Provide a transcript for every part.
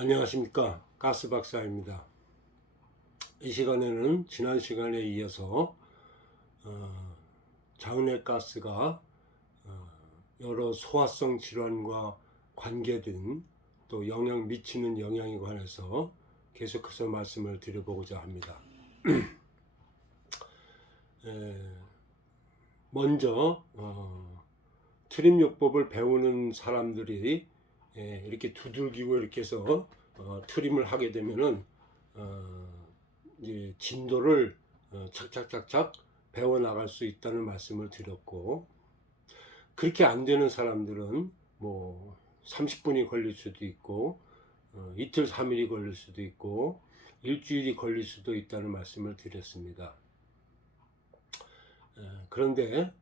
안녕하십니까, 가스 박사입니다. 이 시간에는 지난 시간에 이어서 장내 가스가 여러 소화성 질환과 관계된 또 영향 미치는 영향에 관해서 계속해서 말씀을 드려보고자 합니다. 먼저 트림요법을 배우는 사람들이 이렇게 두들기고 이렇게 해서 트림을 하게 되면은 이제 진도를 착착착착 배워 나갈 수 있다는 말씀을 드렸고, 그렇게 안 되는 사람들은 뭐 30분이 걸릴 수도 있고 이틀 3일이 걸릴 수도 있고 일주일이 걸릴 수도 있다는 말씀을 드렸습니다. 그런데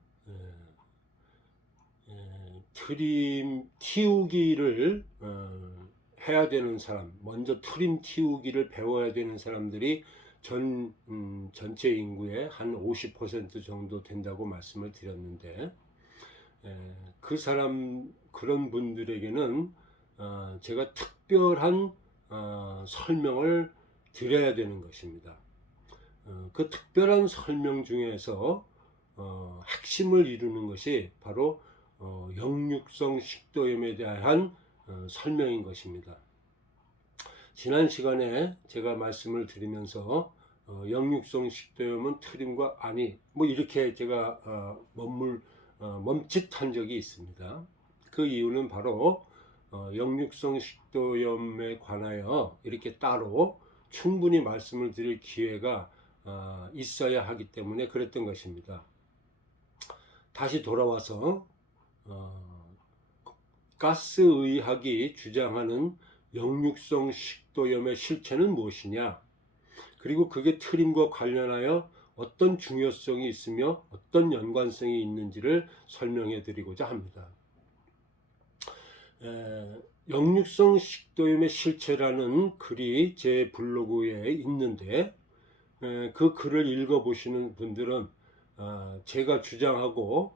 트림 틔우기를 해야 되는 사람, 먼저 트림 틔우기를 배워야 되는 사람들이 전체 인구의 한 50% 정도 된다고 말씀을 드렸는데, 그런 분들에게는 제가 특별한 설명을 드려야 되는 것입니다. 그 특별한 설명 중에서 핵심을 이루는 것이 바로 역류성 식도염에 대한 설명인 것입니다. 지난 시간에 제가 말씀을 드리면서 역류성 식도염은 트림과 뭐 이렇게 제가 멈칫한 적이 있습니다. 그 이유는 바로 역류성 식도염에 관하여 이렇게 따로 충분히 말씀을 드릴 기회가 있어야 하기 때문에 그랬던 것입니다. 다시 돌아와서 가스의학이 주장하는 역류성 식도염의 실체는 무엇이냐, 그리고 그게 트림과 관련하여 어떤 중요성이 있으며 어떤 연관성이 있는지를 설명해 드리고자 합니다. 역류성 식도염의 실체라는 글이 제 블로그에 있는데, 그 글을 읽어보시는 분들은 제가 주장하고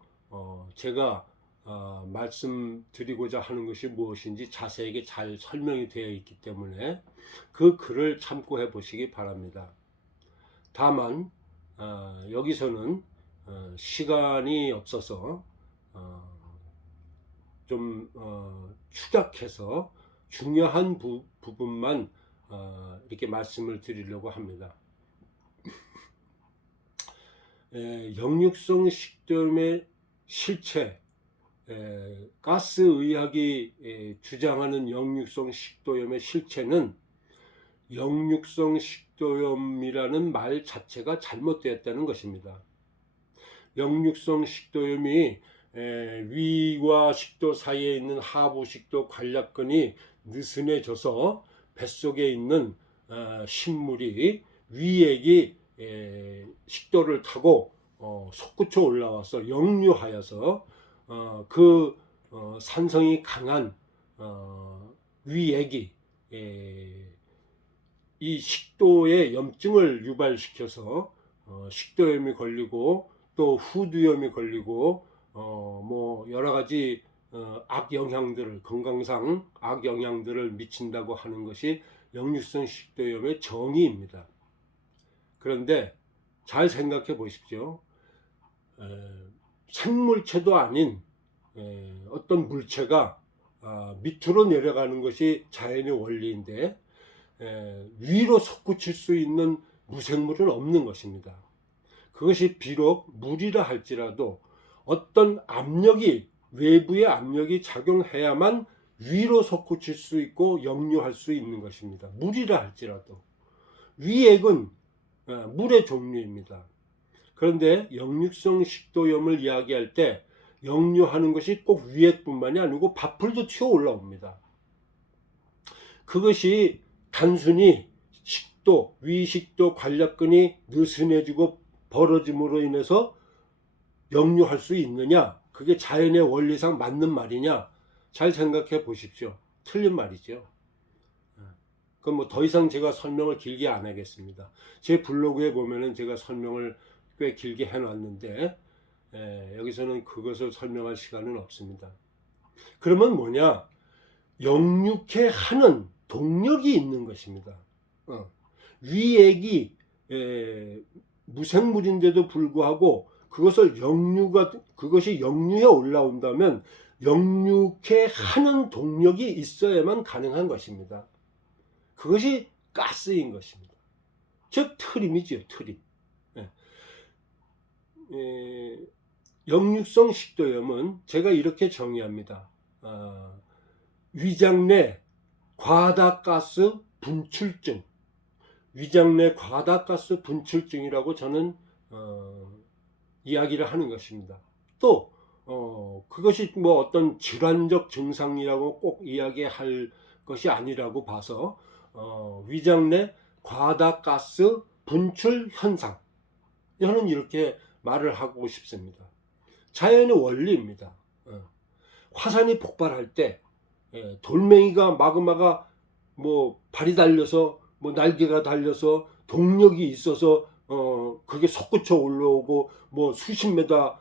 제가 말씀드리고자 하는 것이 무엇인지 자세하게 잘 설명이 되어 있기 때문에 그 글을 참고해 보시기 바랍니다. 다만 여기서는 시간이 없어서 좀 축약해서 중요한 부분만 이렇게 말씀을 드리려고 합니다. 역류성 식도염의 실체, 가스의학이 주장하는 역류성 식도염의 실체는 역류성 식도염이라는 말 자체가 잘못되었다는 것입니다. 역류성 식도염이 위와 식도 사이에 있는 하부 식도 관략근이 느슨해져서 뱃속에 있는 식물이 위액이 식도를 타고 솟구쳐 올라와서 역류하여서 산성이 강한 위액이 이 식도에 염증을 유발시켜서 식도염이 걸리고 또 후두염이 걸리고 뭐 여러 가지 악영향들을, 건강상 악영향들을 미친다고 하는 것이 역류성 식도염의 정의입니다. 그런데 잘 생각해 보십시오. 생물체도 아닌 어떤 물체가 밑으로 내려가는 것이 자연의 원리인데 위로 솟구칠 수 있는 무생물은 없는 것입니다. 그것이 비록 물이라 할지라도 어떤 압력이, 외부의 압력이 작용해야만 위로 솟구칠 수 있고 역류할 수 있는 것입니다. 물이라 할지라도. 위액은 물의 종류입니다. 그런데 역류성 식도염을 이야기할 때 역류하는 것이 꼭 위액뿐만이 아니고 밥풀도 튀어 올라옵니다. 그것이 단순히 식도, 위식도 관략근이 느슨해지고 벌어짐으로 인해서 역류할 수 있느냐, 그게 자연의 원리상 맞는 말이냐, 잘 생각해 보십시오. 틀린 말이죠. 그럼 뭐 더 이상 제가 설명을 길게 안 하겠습니다. 제 블로그에 보면은 제가 설명을 꽤 길게 해놨는데 여기서는 그것을 설명할 시간은 없습니다. 그러면 뭐냐, 역류케 하는 동력이 있는 것입니다. 위액이 무생물인데도 불구하고 그것이 역류해 올라온다면 역류해 하는 동력이 있어야만 가능한 것입니다. 그것이 가스인 것입니다. 즉 트림이지요. 트림. 역류성 식도염은 제가 이렇게 정의합니다. 위장 내 과다가스 분출증, 위장 내 과다가스 분출증이라고 저는 이야기를 하는 것입니다. 또 그것이 뭐 어떤 질환적 증상이라고 꼭 이야기할 것이 아니라고 봐서 위장 내 과다가스 분출 현상, 저는 이렇게 말을 하고 싶습니다. 자연의 원리입니다. 화산이 폭발할 때 돌멩이가 마그마가 뭐 발이 달려서 뭐 날개가 달려서 동력이 있어서 그게 솟구쳐 올라오고 뭐 수십 메다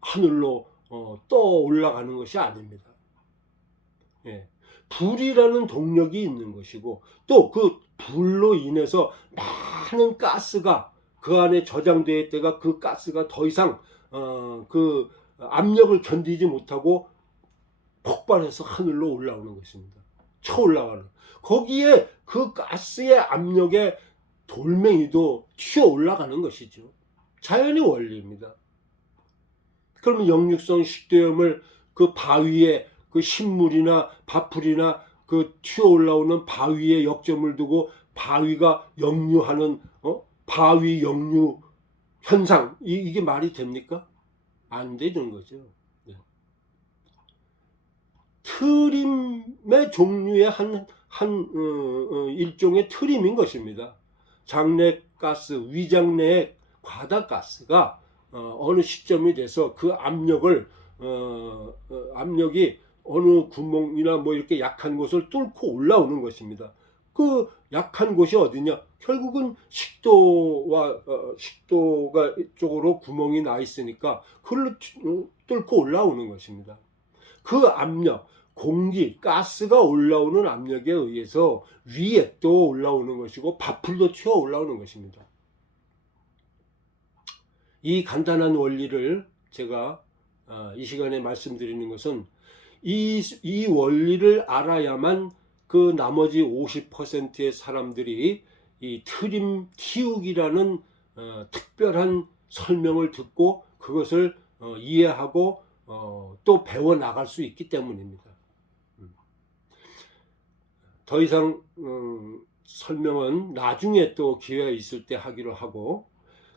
하늘로 떠 올라가는 것이 아닙니다. 불이라는 동력이 있는 것이고 또 그 불로 인해서 많은 가스가 그 안에 저장되어 있다가 그 가스가 더 이상 그 압력을 견디지 못하고 폭발해서 하늘로 올라오는 것입니다. 쳐 올라가는. 거기에 그 가스의 압력에 돌멩이도 튀어 올라가는 것이죠. 자연의 원리입니다. 그러면 역류성 식도염을 그 바위에 그 식물이나 밥풀이나 그 튀어 올라오는 바위에 역점을 두고 바위가 역류하는 바위 역류 현상, 이게 말이 됩니까? 안 되는 거죠. 트림의 종류의 일종의 트림인 것입니다. 장내 가스, 위장 내의 과다가스가 어느 시점이 돼서 그 압력이 어느 구멍이나 뭐 이렇게 약한 곳을 뚫고 올라오는 것입니다. 그 약한 곳이 어디냐? 결국은 식도가 이쪽으로 구멍이 나 있으니까 그걸 뚫고 올라오는 것입니다. 그 압력, 공기, 가스가 올라오는 압력에 의해서 위액도 올라오는 것이고 밥풀도 튀어 올라오는 것입니다. 이 간단한 원리를 제가 이 시간에 말씀드리는 것은 이 원리를 알아야만 그 나머지 50%의 사람들이 이 트림 키우기라는 특별한 설명을 듣고 그것을 이해하고 또 배워 나갈 수 있기 때문입니다. 더 이상 설명은 나중에 또 기회가 있을 때 하기로 하고,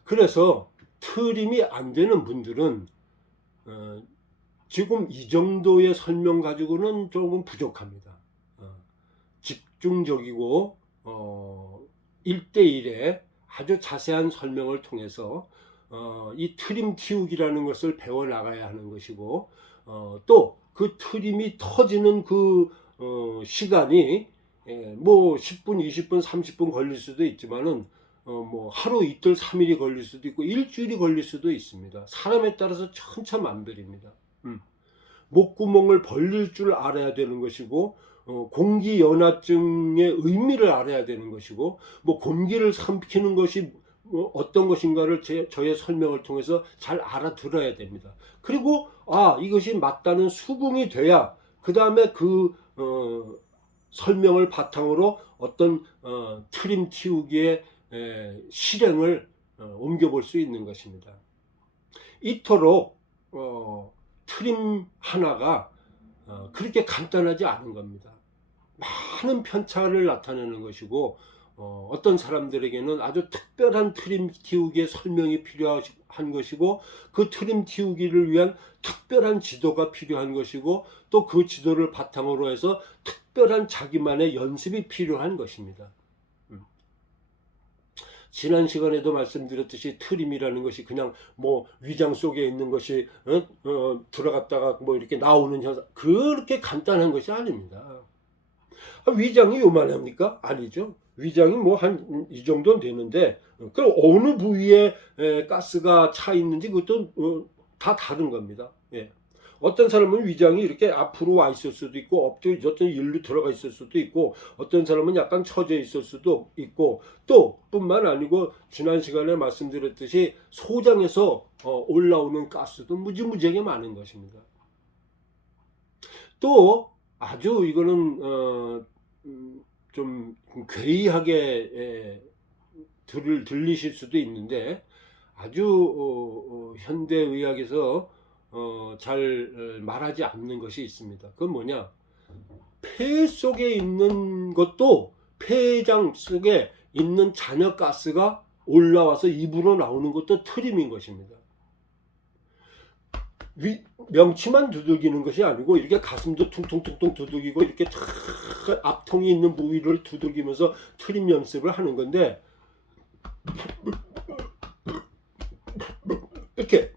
그래서 트림이 안 되는 분들은 지금 이 정도의 설명 가지고는 조금 부족합니다. 집중적이고 1대1의 아주 자세한 설명을 통해서 이 트림 키우기라는 것을 배워 나가야 하는 것이고, 또 그 트림이 터지는 그 시간이 뭐 10분, 20분, 30분 걸릴 수도 있지만은 뭐 하루, 이틀, 3일이 걸릴 수도 있고 일주일이 걸릴 수도 있습니다. 사람에 따라서 천차만별입니다. 목구멍을 벌릴 줄 알아야 되는 것이고, 공기연화증의 의미를 알아야 되는 것이고, 뭐 공기를 삼키는 것이 어떤 것인가를 저의 설명을 통해서 잘 알아들어야 됩니다. 그리고 이것이 맞다는 수긍이 돼야 그 다음에 그 설명을 바탕으로 어떤 트림 키우기의 실행을 옮겨볼 수 있는 것입니다. 이토록 트림 하나가 그렇게 간단하지 않은 겁니다. 많은 편차를 나타내는 것이고, 어떤 사람들에게는 아주 특별한 트림 키우기의 설명이 필요한 것이고, 그 트림 키우기를 위한 특별한 지도가 필요한 것이고, 또 그 지도를 바탕으로 해서 특별한 자기만의 연습이 필요한 것입니다. 지난 시간에도 말씀드렸듯이 트림이라는 것이 그냥 뭐 위장 속에 있는 것이 들어갔다가 뭐 이렇게 나오는 현상, 그렇게 간단한 것이 아닙니다. 위장이 요만합니까? 아니죠. 위장이 뭐 한 이 정도는 되는데, 그 어느 부위에 가스가 차 있는지 그것도 다 다른 겁니다. 어떤 사람은 위장이 이렇게 앞으로 와 있을 수도 있고 어떤 일로 들어가 있을 수도 있고 어떤 사람은 약간 처져 있을 수도 있고 또 뿐만 아니고 지난 시간에 말씀드렸듯이 소장에서 올라오는 가스도 무지무지하게 많은 것입니다. 또 아주 이거는 좀 괴이하게 들리실 수도 있는데 아주 현대의학에서 잘 말하지 않는 것이 있습니다. 그건 뭐냐? 폐 속에 있는 것도 폐장 속에 있는 잔여가스가 올라와서 입으로 나오는 것도 트림인 것입니다. 명치만 두들기는 것이 아니고 이렇게 가슴도 퉁퉁퉁퉁 두들기고 이렇게 앞통이 있는 부위를 두들기면서 트림 연습을 하는 건데 이렇게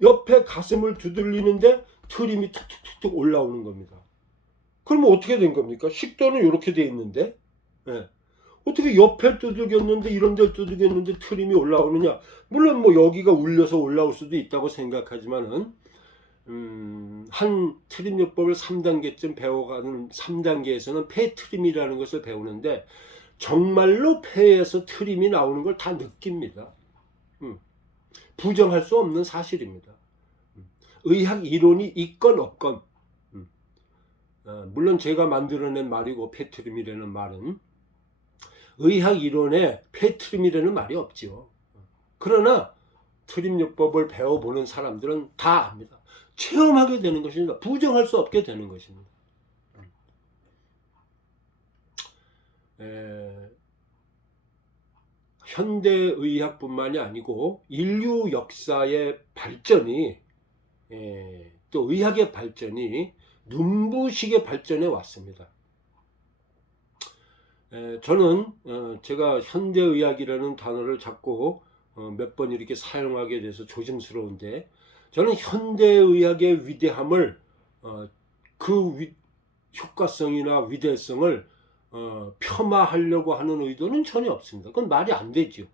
옆에 가슴을 두들리는데 트림이 툭툭툭 올라오는 겁니다. 그러면 어떻게 된 겁니까? 식도는 이렇게 돼 있는데 어떻게 옆에 두들겼는데 이런 데 두들겼는데 트림이 올라오느냐? 물론 뭐 여기가 울려서 올라올 수도 있다고 생각하지만은 한 트림요법을 3단계쯤 배워가는 3단계에서는 폐 트림이라는 것을 배우는데 정말로 폐에서 트림이 나오는 걸 다 느낍니다. 부정할 수 없는 사실입니다. 의학 이론이 있건 없건 물론 제가 만들어낸 말이고 폐트림이라는 말은 의학 이론에 폐트림이라는 말이 없지요. 그러나 트림요법을 배워보는 사람들은 다 압니다. 체험하게 되는 것입니다. 부정할 수 없게 되는 것입니다. 현대의학뿐만이 아니고 인류 역사의 발전이 또 의학의 발전이 눈부시게 발전해 왔습니다. 저는 제가 현대의학이라는 단어를 자꾸 몇 번 이렇게 사용하게 돼서 조심스러운데 저는 현대의학의 위대함을 효과성이나 위대성을 폄하하려고 하는 의도는 전혀 없습니다. 그건 말이 안 되죠.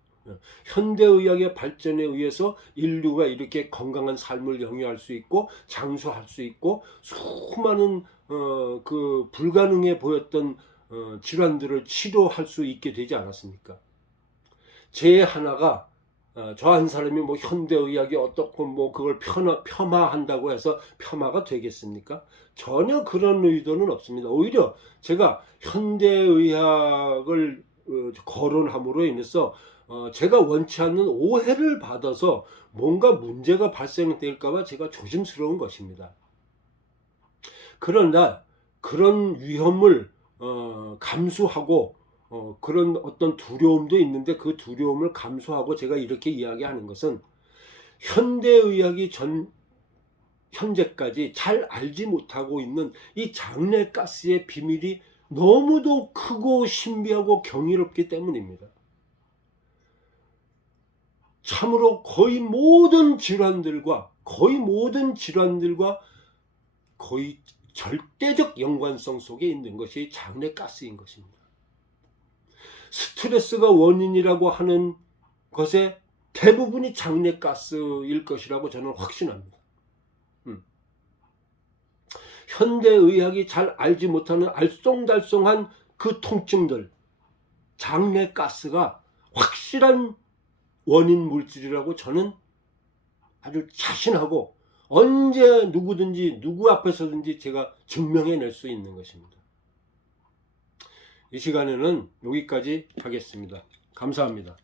현대의학의 발전에 의해서 인류가 이렇게 건강한 삶을 영위할 수 있고 장수할 수 있고 수많은 그 불가능해 보였던 질환들을 치료할 수 있게 되지 않았습니까? 제 하나가 저 한 사람이 뭐 현대의학이 어떻고 뭐 그걸 폄하한다고 해서 폄하가 되겠습니까? 전혀 그런 의도는 없습니다. 오히려 제가 현대의학을 거론함으로 인해서 제가 원치 않는 오해를 받아서 뭔가 문제가 발생될까봐 제가 조심스러운 것입니다. 그러나 그런 위험을 감수하고 그런 어떤 두려움도 있는데 그 두려움을 감수하고 제가 이렇게 이야기하는 것은 현대의학이 현재까지 잘 알지 못하고 있는 이 장내가스의 비밀이 너무도 크고 신비하고 경이롭기 때문입니다. 참으로 거의 모든 질환들과 거의 절대적 연관성 속에 있는 것이 장내가스인 것입니다. 스트레스가 원인이라고 하는 것의 대부분이 장내가스일 것이라고 저는 확신합니다. 현대의학이 잘 알지 못하는 알쏭달쏭한 그 통증들, 장내가스가 확실한 원인 물질이라고 저는 아주 자신하고 언제 누구든지 누구 앞에서든지 제가 증명해낼 수 있는 것입니다. 이 시간에는 여기까지 하겠습니다. 감사합니다.